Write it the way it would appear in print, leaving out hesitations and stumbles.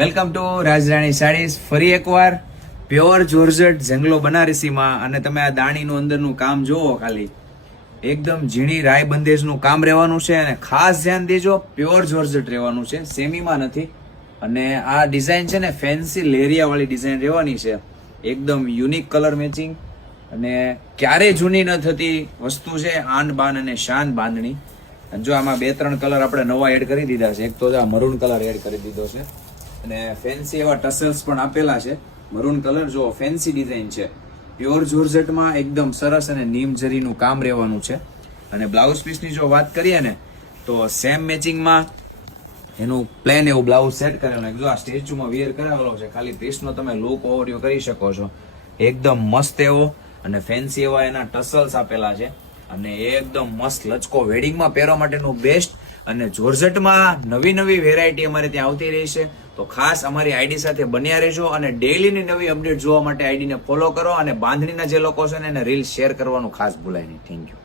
Welcome to રાજરાણી saris. ફરી એકવાર pure georgette ઝેંગલો બનારસીમાં, અને તમે આ દાણીનું અંદરનું કામ જોવો, ખાલી એકદમ ઝીણી રાય બંદેજનું કામ રહેવાનું છે. અને ખાસ ધ્યાન દેજો, પ્યોર જોર્જેટ રહેવાનું છે, સેમીમાં નથી. અને આ ડિઝાઇન છે ને ફેન્સી લેરિયા વાળી ડિઝાઇન રહેવાની છે, એકદમ યુનિક કલર મેચિંગ, અને ક્યારેય જૂની ન થતી વસ્તુ છે. આન બાન અને શાન બાંધણી. અને જો આમાં 2-3 કલર આપણે નવા એડ કરી દીધા છે. એક તો આ મરૂન કલર એડ કરી દીધો છે, અને ફેન્સી એવા ટસલ્સ પણ આપેલા છે. મરૂન કલર જો ફેન્સી ડિઝાઇન છે, પ્યોર જોર્જેટમાં એકદમ સરસ, અને નીમ જરીનું કામ રહેવાનું છે. અને બ્લાઉઝ પીસની જો વાત કરીએ ને, તો સેમ મેચિંગમાં એનું પ્લેન એવું બ્લાઉઝ સેટ કરેલું. જો આ સ્ટેચ્યુમાં વિયર કરાવેલો છે, ખાલી પીસનો તમે લુક ઓવરવ્યુ કરી શકો છો. એકદમ મસ્ત એવો, અને ફેન્સી એવા એના ટસલ્સ આપેલા છે, અને એકદમ મસ્ત લચકો વેડિંગમાં પહેરવા માટેનું બેસ્ટ. અને જોર્જેટમાં નવી નવી વેરાયટી અમારે ત્યાં આવતી રહેશે, તો ખાસ અમારી આઈડી સાથે બન્યા રહેજો. અને ડેઈલીની નવી અપડેટ જોવા માટે આઈડીને ફોલો કરો, અને બાંધણીના જે લોકો છે ને એને રીલ શેર કરવાનું ખાસ ભૂલાય નહીં. Thank you.